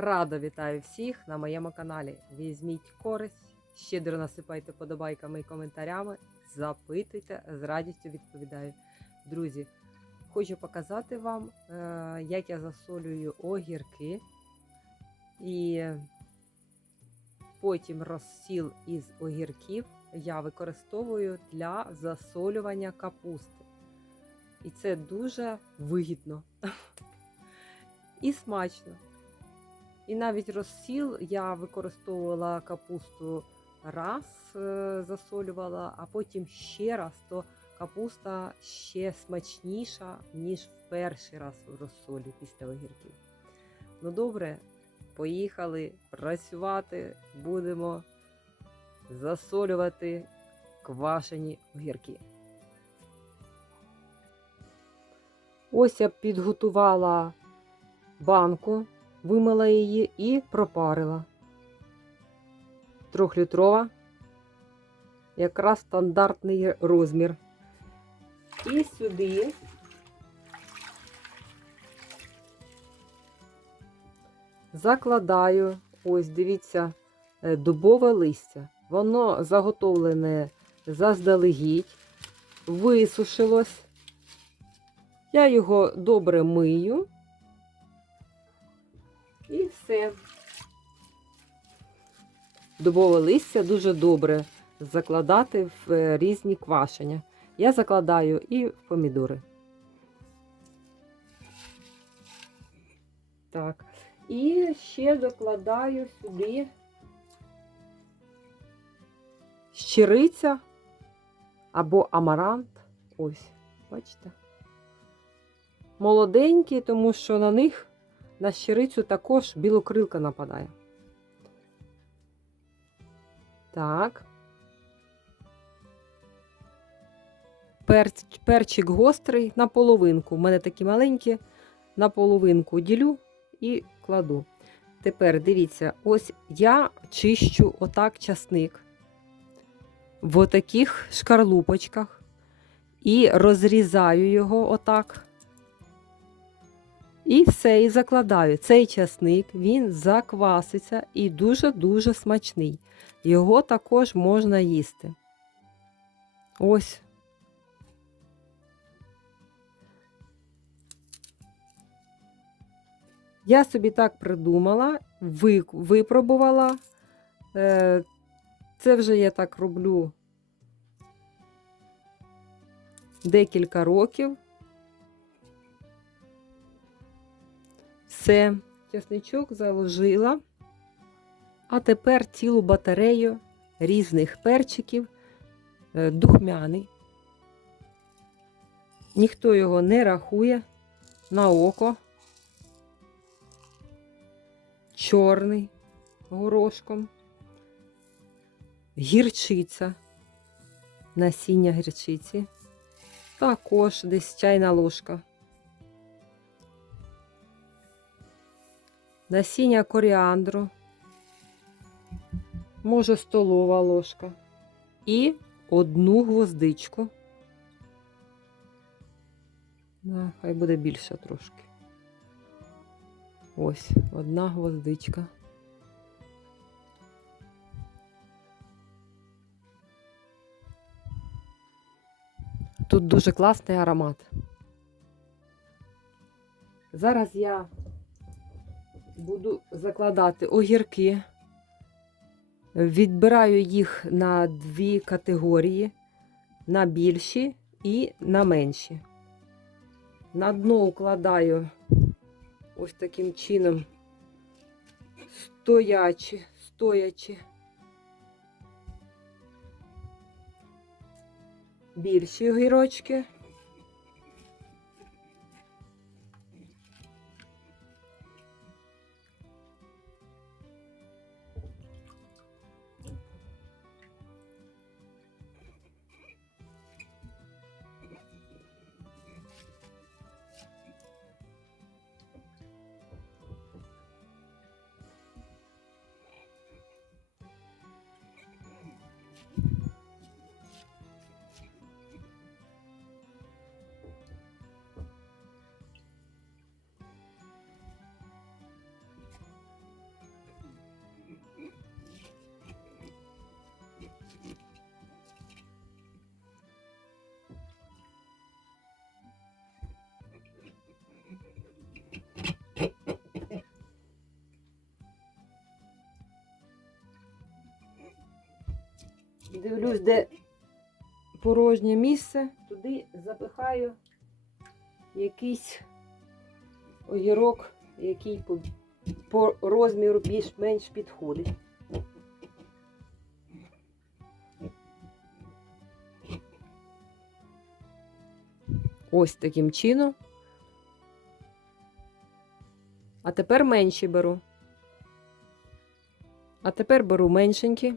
Радо вітаю всіх на моєму каналі. Візьміть користь, щедро насипайте подобайками і коментарями, запитуйте, з радістю відповідаю. Друзі, хочу показати вам, е, як я засолюю огірки. І потім розсіл із огірків я використовую для засолювання капусти. І це дуже вигідно і смачно. І навіть розсіл я використовувала капусту раз, е, засолювала, а потім ще раз, то капуста ще смачніша, ніж в перший раз в розсолі після огірків. Ну добре, поїхали працювати, будемо засолювати квашені огірки. Ось я підготувала банку, вимила її і пропарила. Трьохлітрова, якраз стандартний розмір. І сюди закладаю, ось дивіться, е, дубове листя. Воно заготовлене заздалегідь, висушилось. Я його добре мию. І все. Дубове листя дуже добре закладати в е, різні квашення. Я закладаю і в помідори. Так. І ще докладаю сюди щириця або амарант. Ось, бачите? Молоденькі, тому що на них на щирицю також білокрилка нападає. Так. Перч, перчик гострий на половинку. У мене такі маленькі, на половинку ділю і кладу. Тепер дивіться, ось я чищу отак часник в отаких шкарлупочках і розрізаю його отак. І все, і закладаю. Цей часник, він закваситься і дуже-дуже смачний. Його також можна їсти. Ось. Я собі так придумала, випробувала. Е, Це вже я так роблю декілька років. Все, чесничок заложила. А тепер цілу батарею різних перчиків, е, духмяний. Ніхто його не рахує на око. Чорний горошком. Гірчиця, насіння гірчиці. Також десь чайна ложка. Насіння коріандру, може столова ложка і одну гвоздичку. Хай буде більше трошки. Ось одна гвоздичка. Тут дуже класний аромат. Зараз я буду закладати огірки. Відбираю їх на дві категорії: на більші і на менші. На дно укладаю ось таким чином стоячи, стоячи. Більші огірочки. Де порожнє місце, туди запихаю якийсь огірок, який по, по розміру більш-менш підходить. Ось таким чином. А тепер менші беру. А тепер беру меншенькі.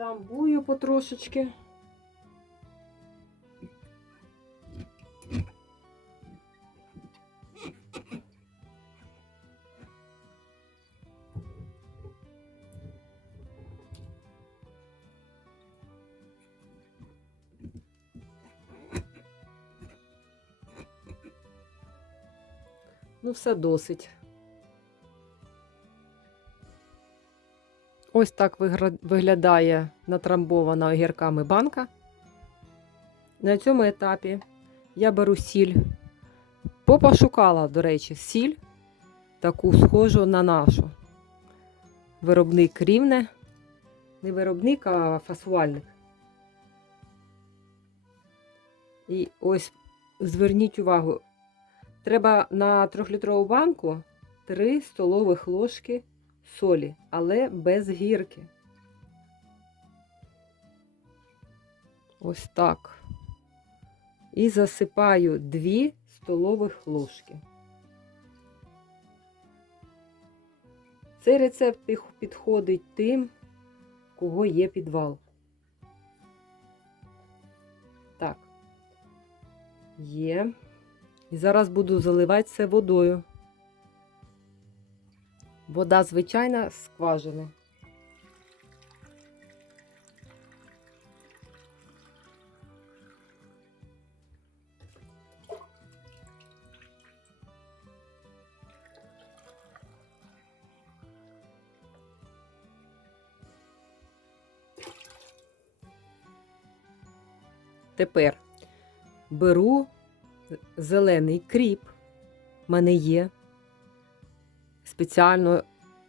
Трамбую потрошечки. Ну, все досить. Ось так виглядає натрамбована огірками банка. На цьому етапі я беру сіль. Попошукала, до речі, сіль, таку схожу на нашу. Виробник рівне. Не виробник, а фасувальник. І ось зверніть увагу, треба на трьохлітрову банку 3 столових ложки солі, але без гірки. Ось так. І засипаю 2 столових ложки. Цей рецепт підходить тим, кого є підвал. Так. Є. І зараз буду заливати це водою. Вода звичайна з скважини. Тепер беру зелений кріп. У мене є спеціально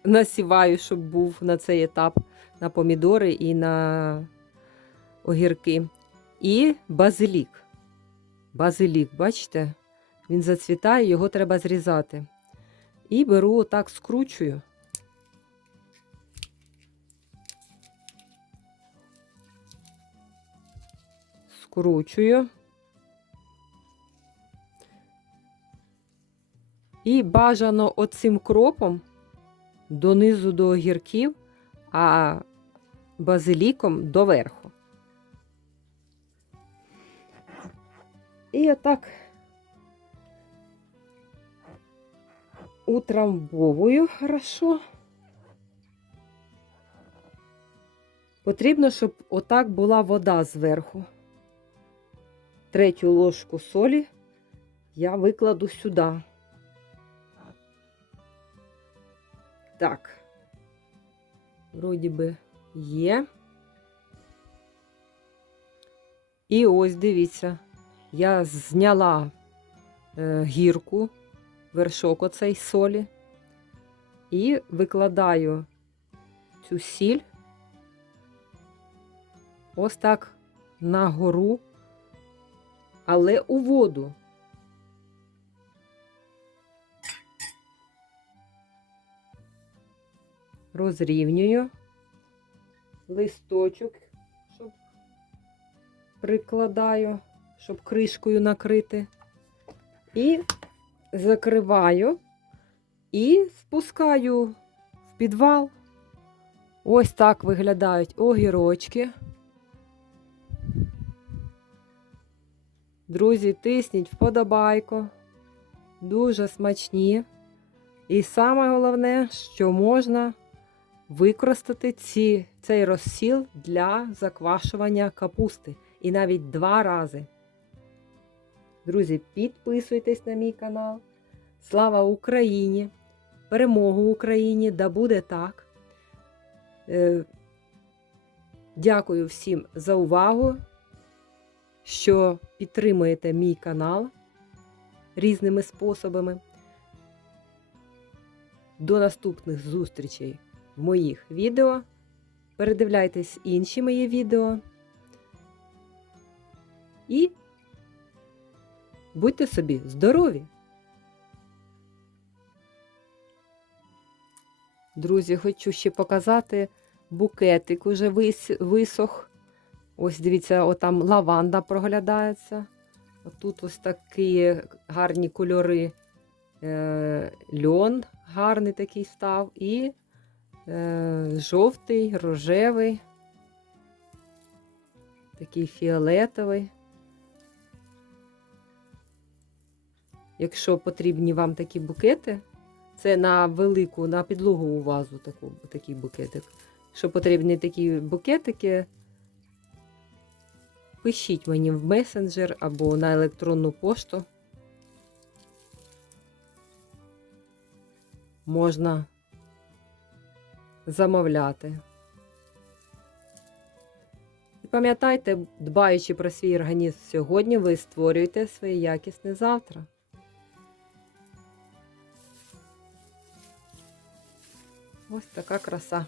насіваю, щоб був на цей етап на помідори і на огірки. І базилік. Базилік, бачите? Він зацвітає, його треба зрізати. І беру отак, скручую. Скручую. І бажано оцим кропом донизу до огірків, а базиліком доверху. І отак утрамбовую хорошо. Потрібно, щоб отак була вода зверху. Третю ложку солі я викладу сюди. Так. Вроді би є. І ось дивіться, я зняла е, гірку, вершок оцей солі, і викладаю цю сіль ось так на гору, але у воду. Розрівнюю. листочок, щоб прикладаю, щоб кришкою накрити. І закриваю і спускаю в підвал. Ось так виглядають огірочки. Друзі, тисніть вподобайку. Дуже смачні. І саме головне, що можна використати ці, цей розсіл для заквашування капусти. І навіть два рази. Друзі, підписуйтесь на мій канал. Слава Україні! Перемогу Україні! Да буде так! Е, Дякую всім за увагу, що підтримуєте мій канал різними способами. До наступних зустрічей моїх відео. Передивляйтесь інші мої відео. І будьте собі здорові! Друзі, хочу ще показати букетик уже вис- висох. Ось дивіться, отам лаванда проглядається. Тут ось такі гарні кольори. Е, льон гарний такий став. І жовтий, рожевий, такий фіолетовий. Якщо потрібні вам такі букети, це на велику, на підлогову вазу таку, такий букетик. Якщо потрібні такі букетики, пишіть мені в месенджер або на електронну пошту. Можна замовляти. І пам'ятайте, дбаючи про свій організм сьогодні, ви створюєте своє якісне завтра. Ось така краса.